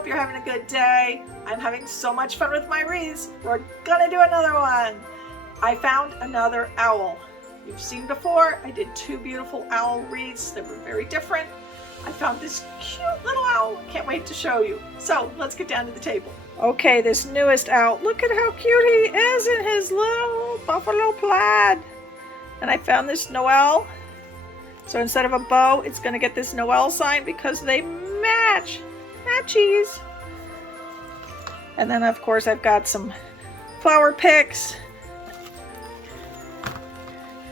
hope you're having a good day. I'm having so much fun with my wreaths. We're gonna do another one. I found another owl. You've seen before, I did 2 beautiful owl wreaths that were very different. I found this cute little owl. Can't wait to show you. So let's get down to the table. Okay, this newest owl. Look at how cute he is in his little buffalo plaid. And I found this Noel. So instead of a bow, it's going to get this Noel sign because they match. Matchies. And then of course I've got some flower picks.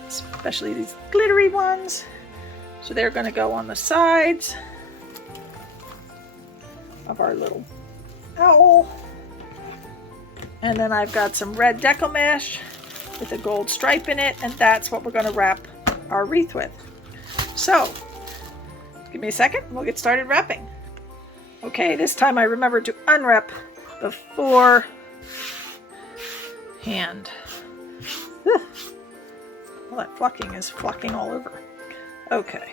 Especially these glittery ones. So they're going to go on the sides of our little owl. And then I've got some red deco mesh with a gold stripe in it, and that's what we're going to wrap our wreath with. So give me a second and we'll get started wrapping. Okay, this time I remembered to unwrap beforehand. Well, that flocking is flocking all over. Okay,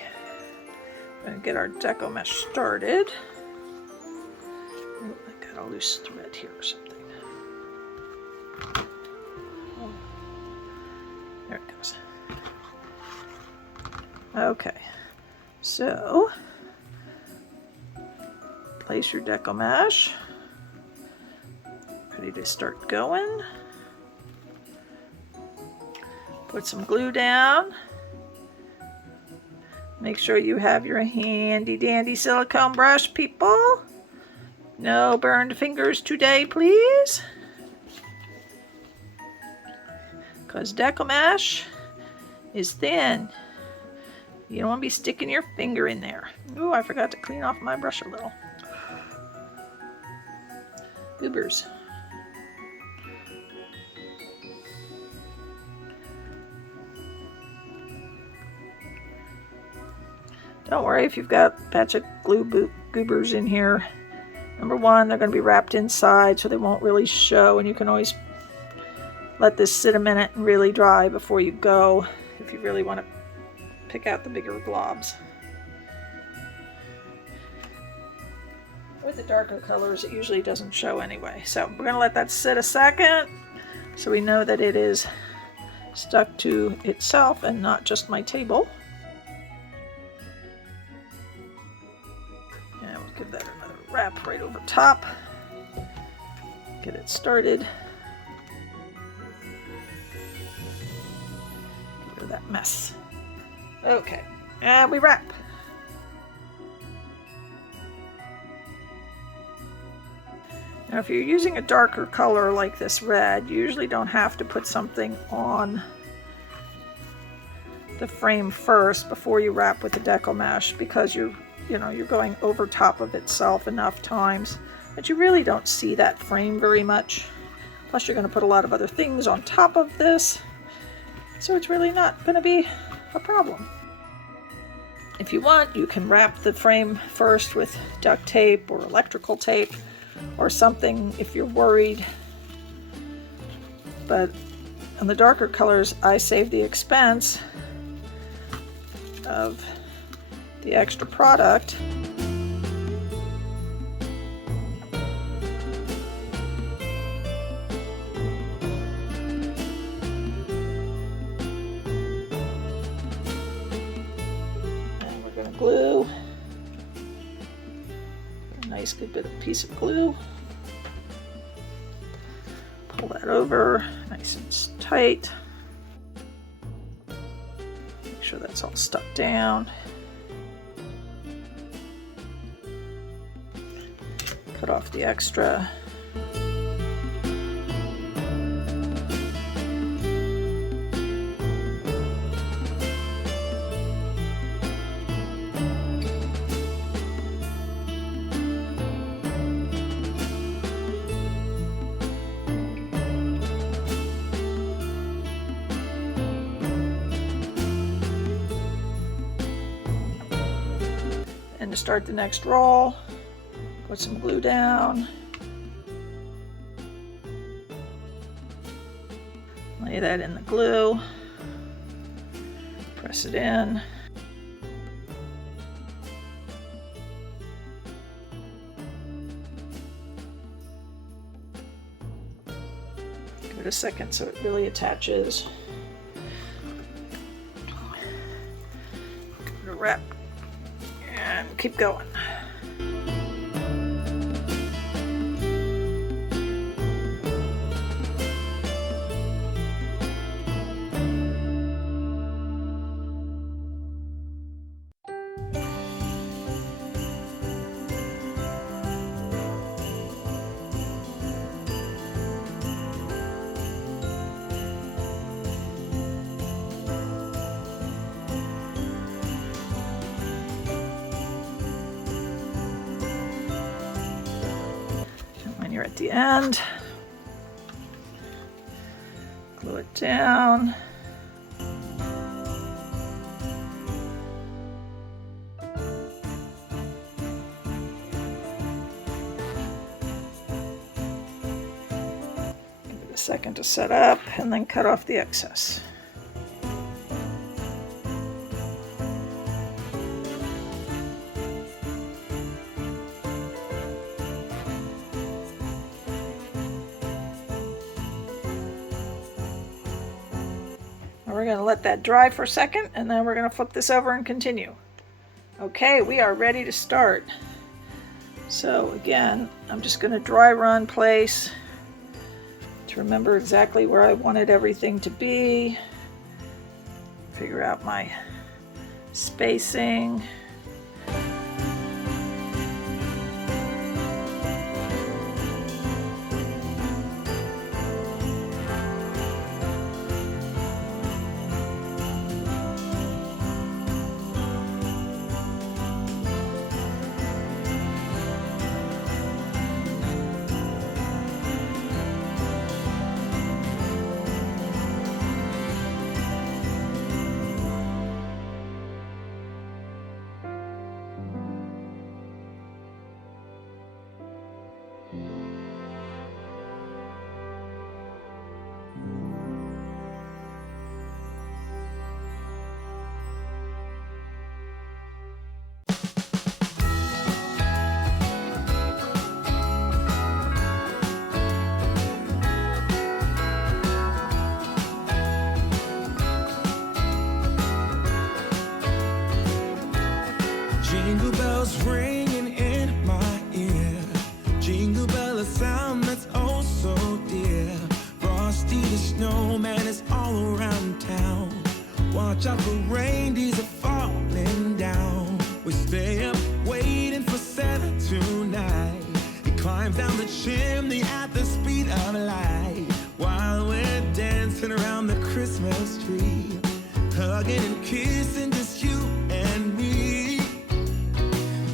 I'm going to get our deco mesh started. Oh, I got a loose thread here or something. Oh, there it goes. Okay, so place your deco mesh. Ready to start going. Put some glue down. Make sure you have your handy dandy silicone brush, people. No burned fingers today, please. Because deco mesh is thin. You don't want to be sticking your finger in there. Ooh, I forgot to clean off my brush a little. Goobers. Don't worry if you've got a patch of glue goobers in here. Number one, they're going to be wrapped inside so they won't really show, and you can always let this sit a minute and really dry before you go if you really want to pick out the bigger globs. With the darker colors, it usually doesn't show anyway. So we're going to let that sit a second so we know that it is stuck to itself and not just my table. And we'll give that another wrap right over top. Get it started. Get rid of that mess. Okay, and we wrap. Now if you're using a darker color like this red, you usually don't have to put something on the frame first before you wrap with the deco mesh, because you're going over top of itself enough times that you really don't see that frame very much. Plus you're going to put a lot of other things on top of this, so it's really not going to be a problem. If you want, you can wrap the frame first with duct tape or electrical tape or something if you're worried. But on the darker colors, I save the expense of the extra product. Glue, a nice good bit of piece of glue, pull that over nice and tight, make sure that's all stuck down, cut off the extra. And to start the next roll, put some glue down, lay that in the glue, press it in, Give it a second so it really attaches. Give it a wrap and keep going. You're at the end, glue it down. Give it a second to set up and then cut off the excess. We're going to let that dry for a second, and then we're going to flip this over and continue. Okay, we are ready to start. So again, I'm just going to dry run place to remember exactly where I wanted everything to be. Figure out my spacing. Jingle bells ringing in my ear. Jingle bell, a sound that's oh so dear. Frosty the snowman is all around town. Watch out for reindeers are falling down. We stay up waiting for Santa tonight. He climbs down the chimney at the speed of light, while we're dancing around the Christmas tree, hugging and kissing just you and me.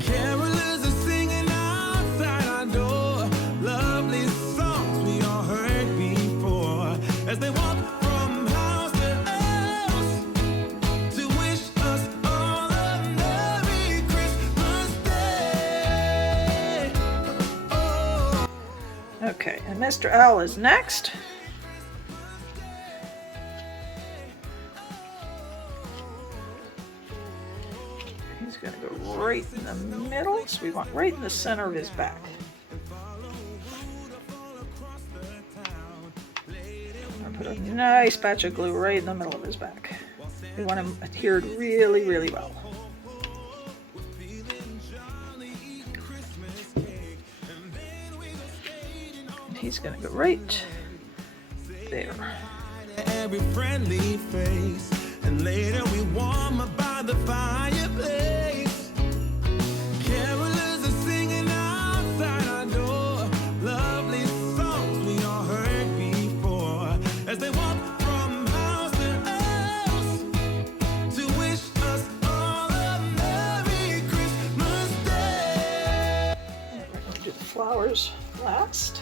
Carolers are singing outside our door, lovely songs we all heard before, as they walk from house to house to wish us all a Merry Christmas Day. Oh. Okay, and Mr. Owl is next. He's going to go right in the middle, so we want right in the center of his back. I'll put a nice batch of glue right in the middle of his back. We want him adhered really, really well. And he's going to go right there. Every friendly face, and later we warm up by the fireplace. Carolers are singing outside our door, lovely songs we all heard before, as they walk from house to house to wish us all a Merry Christmas Day. And we're going to do the flowers last.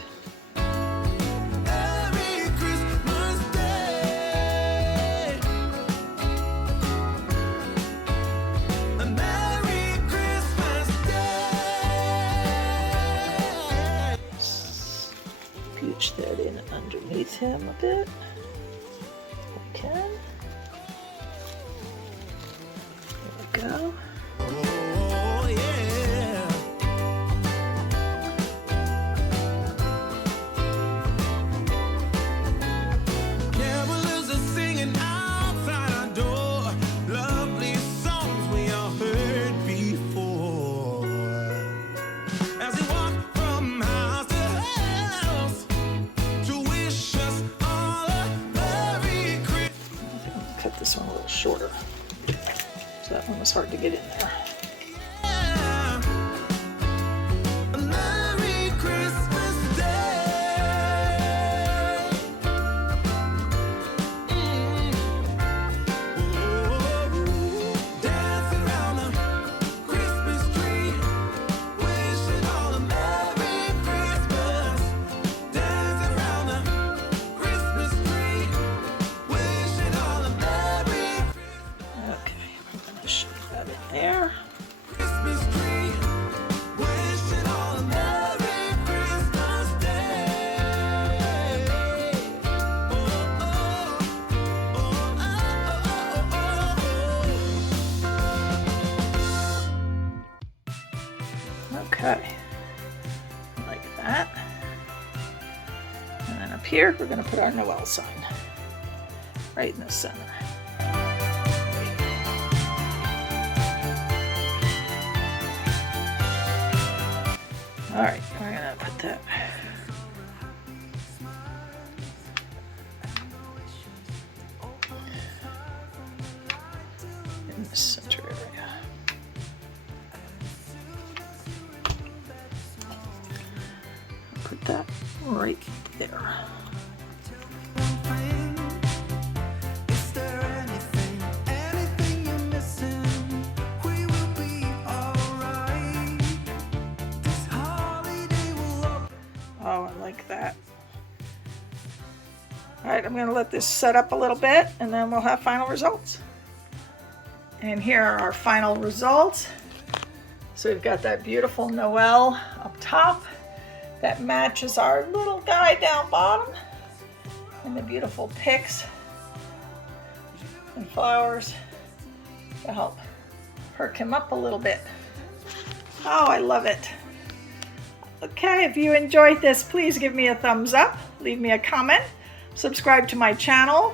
Merry Christmas Day. A Merry Christmas Day. Pooch that in underneath him a bit. If we can. There we go. Oh, yeah. shorter. So that one was hard to get in there. Merry Christmas Day. Dance around the Christmas tree, wishing all a Merry Christmas. Dance around the Christmas tree, wishing all a Merry Christmas. Okay, I'm gonna shove that in there. Christmas tree, wishing all a Merry Christmas Day. Oh, oh, oh, oh, oh, Okay, like that. And then up here, we're going to put our Noel sign right in the center. All right, we're going to put that. In the center area. Put that right there. is there anything you're missing? We will be alright. This holiday will open. Oh, I like that. All right, I'm going to let this set up a little bit and then we'll have final results. And here are our final results. So we've got that beautiful Noel up top that matches our little guy down bottom, and the beautiful picks and flowers to help perk him up a little bit. Oh, I love it. Okay, if you enjoyed this, please give me a thumbs up, leave me a comment, subscribe to my channel,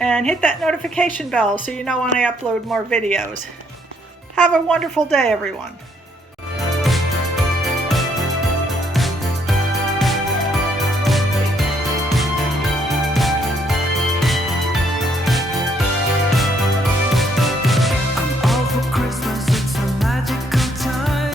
and hit that notification bell so you know when I upload more videos. Have a wonderful day, everyone.